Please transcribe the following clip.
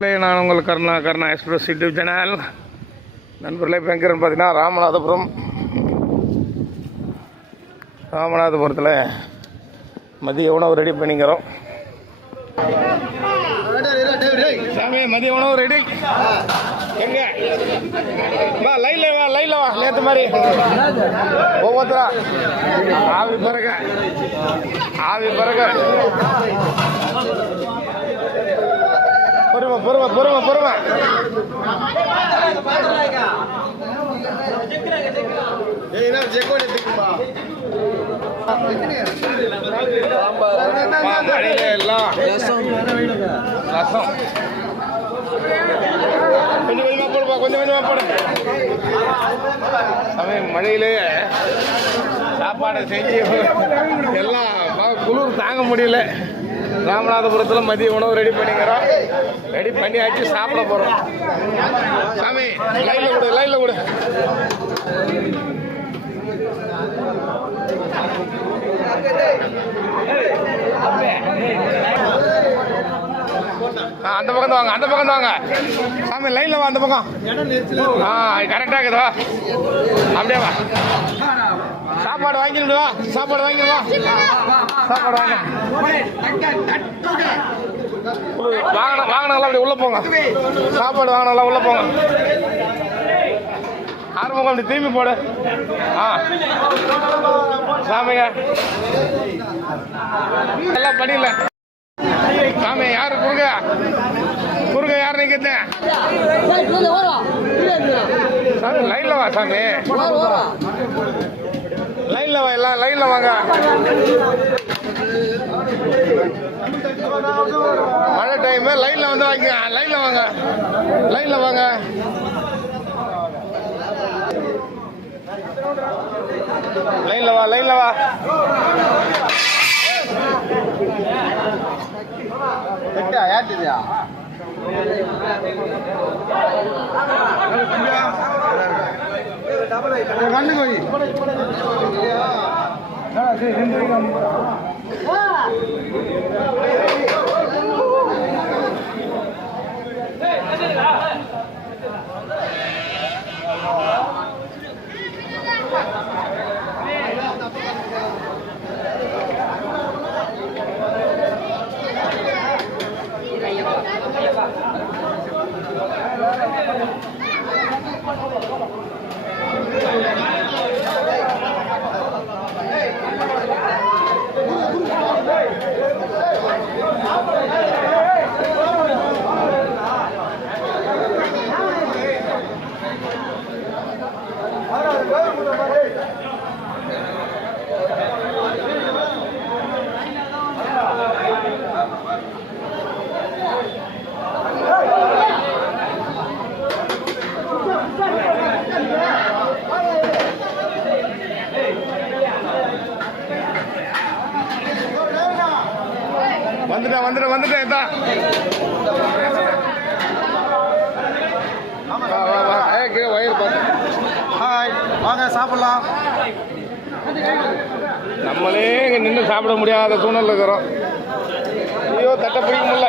நான் உங்கள் Karuna Karuna express YouTube channel நண்பர்களே இப்போ பார்த்தீங்கன்னா ராமநாதபுரம். ராமநாதபுரத்தில் மதிய உணவு ரெடி பண்ணிக்கிறோம். சாமி மதிய உணவு ரெடி எங்க? வா லைன்ல வா லைன்ல வா. நேற்று மாதிரி. ஒவ்வொருத்தரா? ஆவி பிறகு ஆவி பிறகு பொறுமை பொறுமை பொறுமை கொஞ்சம் கொஞ்சமா போடுப்பா கொஞ்சம் கொஞ்சமா போடு. சமயம் மழையிலே சாப்பாடை செஞ்சு எல்லாம் குளிர் தாங்க முடியல. ராமநாதபுரத்தில் மதிய உணவு ரெடி பண்ணிக்கிறோம். ரெடி பண்ணி ஆச்சு சாப்பிட போகிறோம் சாமி லைனில் கொடு லைனில் கொடு. அந்த பக்கம் தான் வாங்க அந்த பக்கம் தான் வாங்க. சாமி லைனில் வா அந்த பக்கம். ஆ கரெக்டாக இருக்குதா அப்படியே வா. சாப்பாடு வாங்கிடுவா சாப்பாடு வாங்கிடுவா வா சாப்பாடு வாங்க வாகனம் வாகனம்லாம் அப்படி உள்ள போங்க. சாப்பாடு வாகனம்லாம் உள்ள போங்க. ஆறுமுகம் அப்படி திரும்பி போடு. ஆ. சாமிங்க. எல்லாம் படியில. சாமி யாரு? குறுக குறுக யார் நிற்கிறது சாமி லைன்ல வா சாமி. லைன்ல வா எல்லாம் லைன்ல வாங்க. மழை டைம் லைன்ல வந்து வாங்க லைன்ல வாங்க. லைன்ல வாங்க. லைன்ல வா லைன்ல வா. கண்ணு போய் ரெண்டு வந்துட்டேன் வந்துட்டேன் வந்துட்டேன் வாங்க சாப்பிடலாம். நம்மளே இங்கே நின்று சாப்பிட முடியாத சூழ்நிலை இருக்கிறோம். ஐயோ தட்டை பிடிக்க முடியல.